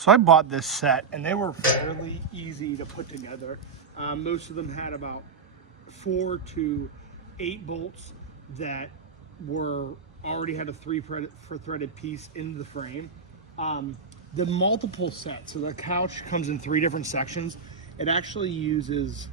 So I bought this set, and they were fairly easy to put together. Most of them had about 4 to 8 bolts that were already had a 3-threaded piece in the frame. The multiple set, so the couch comes in 3 different sections. It actually uses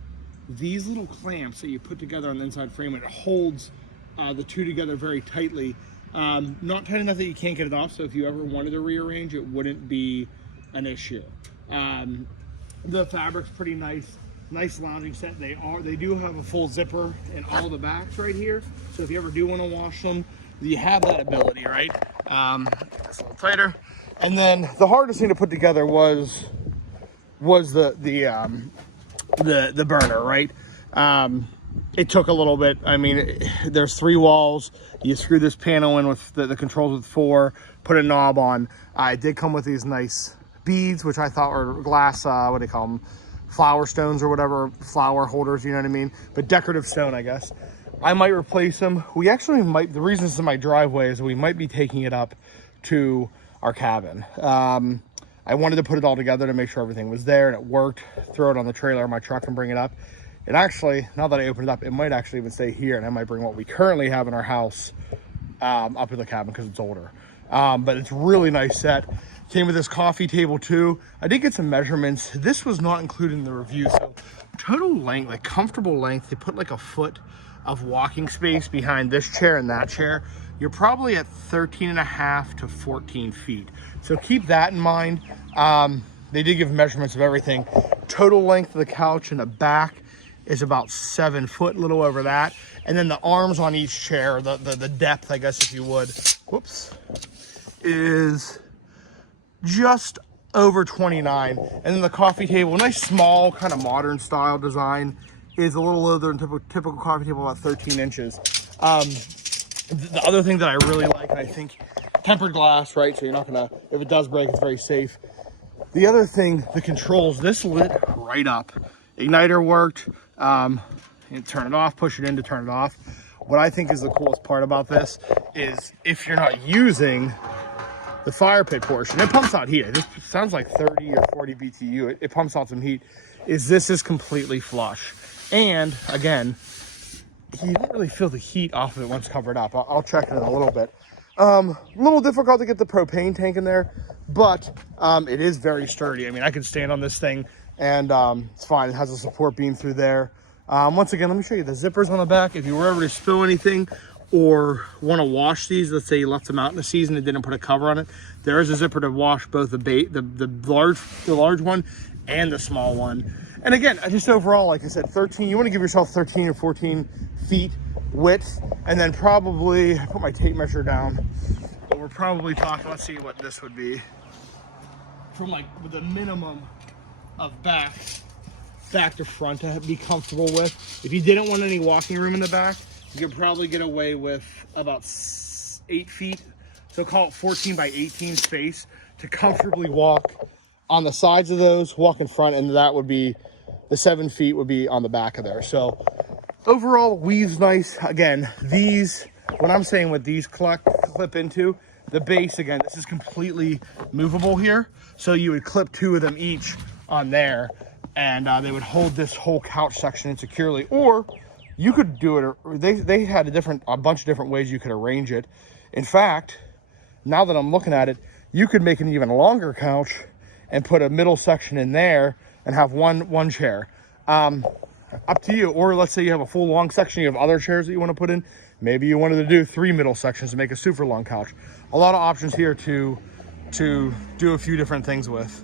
these little clamps that you put together on the inside frame, and it holds the two together very tightly. Not tight enough that you can't get it off, so if you ever wanted to rearrange, it wouldn't be an issue. The fabric's pretty nice lounging set. They do have a full zipper in all the backs right here, so if you ever do want to wash them, you have that ability, right? It's a little tighter. And then the hardest thing to put together was the burner, right? It took a little bit. I mean, there's 3 walls. You screw this panel in with the controls with 4, put a knob on. It did come with these nice beads, which I thought were glass, what do they call them? Flower stones or whatever, flower holders, you know what I mean? But decorative stone, I guess. I might replace them. We actually might, the reason it's in my driveway is we might be taking it up to our cabin. I wanted to put it all together to make sure everything was there and it worked. Throw it on the trailer of my truck and bring it up. And actually, now that I opened it up, it might actually even stay here, and I might bring what we currently have in our house up in the cabin because it's older. But it's a really nice set. Came with this coffee table too. I did get some measurements. This was not included in the review. So total length, like comfortable length, they put like a foot of walking space behind this chair and that chair. You're probably at 13.5 to 14 feet. So keep that in mind. They did give measurements of everything. Total length of the couch in the back is about 7 foot, a little over that. And then the arms on each chair, the depth, I guess, if you would, whoops, is just over 29. And then the coffee table, a nice small kind of modern style design, is a little lower than typical coffee table, about 13 inches. The other thing that I really like, and I think tempered glass, right? So you're not gonna, if it does break, it's very safe. The other thing, the controls, this lit right up. Igniter worked, and turn it off, push it in to turn it off. What I think is the coolest part about this is if you're not using the fire pit portion, it pumps out heat. It sounds like 30 or 40 BTU. It pumps out some heat. This is completely flush. And again, you don't really feel the heat off of it once covered up. I'll check it in a little bit. A little difficult to get the propane tank in there, but it is very sturdy. I mean, I can stand on this thing and it's fine. It has a support beam through there. Once again, let me show you the zippers on the back. If you were ever to spill anything or want to wash these, let's say you left them out in the season and didn't put a cover on it, there is a zipper to wash both the large one and the small one. And again, just overall, like I said, 13, you want to give yourself 13 or 14 feet width, and then probably, I put my tape measure down, but we're probably talking, let's see what this would be, from like with a minimum of back to front to be comfortable with. If you didn't want any walking room in the back, you could probably get away with about 8 feet, so call it 14 by 18 space to comfortably walk on the sides of those, walk in front, and that would be, the 7 feet would be on the back of there. So overall, weave's nice. Again, these, what I'm saying with these clip into, the base, again, this is completely movable here. So you would clip 2 of them each on there, and they would hold this whole couch section in securely. Or you could do it, they had a bunch of different ways you could arrange it. In fact, now that I'm looking at it, you could make an even longer couch and put a middle section in there and have one chair. Up to you. Or let's say you have a full long section, you have other chairs that you want to put in. Maybe you wanted to do 3 middle sections to make a super long couch. A lot of options here to do a few different things with.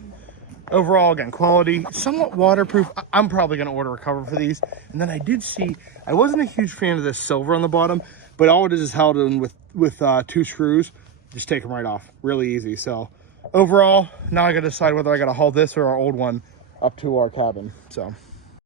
Overall, again, quality, somewhat waterproof. I'm probably going to order a cover for these. And then I did see, I wasn't a huge fan of this silver on the bottom, but all it is held in with 2 screws. Just take them right off. Really easy. So overall, now I got to decide whether I got to haul this or our old one up to our cabin. So